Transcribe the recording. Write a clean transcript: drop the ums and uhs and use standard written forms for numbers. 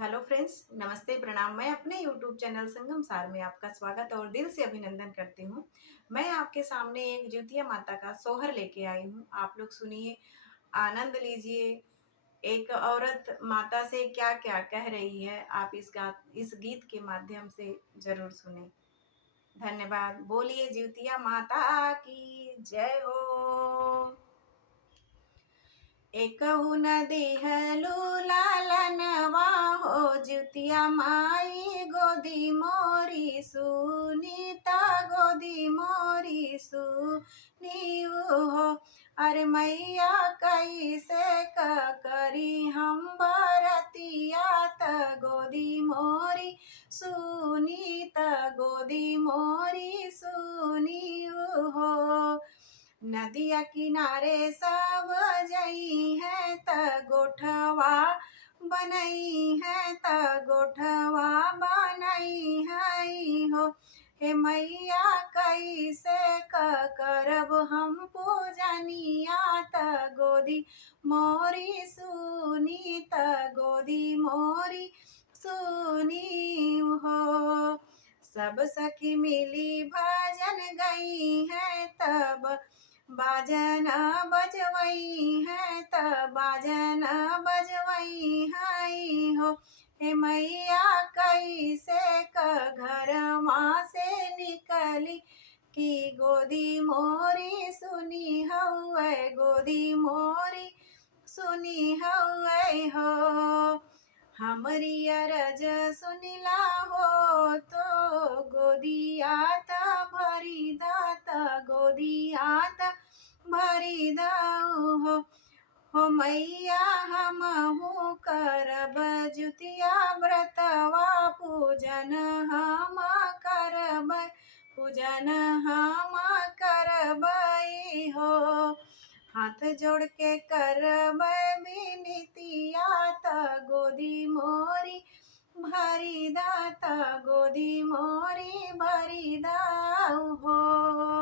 Hello friends, नमस्ते, प्रणाम। मैं अपने यूट्यूब चैनल संगम सार में आपका स्वागत और दिल से अभिनंदन करती हूँ। मैं आपके सामने एक ज्योतिया माता का सोहर लेके आई हूँ। आप लोग सुनिए, आनंद लीजिए। एक औरत माता से क्या-क्या कह रही है, आप इस गीत के माध्यम से ज़रूर सुनें। धन्यवाद। बोलिए ज्योतिया माता की जय हो। एकहु न देहलु लालनवा हो जितिया माई गोदी मोरी सुनीता गोदी मोरी सुनीउ हो। अरे मैया कैसे करी हम बरतिया त गोदी मोरी सुनीत गोदी मोरी सुनीउ हो। नदिया किनारे सब जई है त गोठवा बनई है त गोठवा बनई है हो। हे मैया कैसे करब हम पूजनिया त गोदी मोरी सुनी त गोदी मोरी सुनी हो। सब सखी मिली भजन गई है तब बाजन बजवई है त बाजन बजवई है हो। हे मैया कैसे घर माँ से निकली कि गोदी मोरी सुनी हउए गोदी मोरी सुनी हउए हो। हमरी अरज सुनिला हो तो गोदिया त भरी दात गोदिया त भरी दाऊ हो मैया हमहु करब जुतिया व्रतवा पूजन हम करब पूजन हम करबै हो। हाथ जोड़ के करब बिनतिया त गोदी मोरी भरी दाता गोदी मोरी भरी दाऊ हो।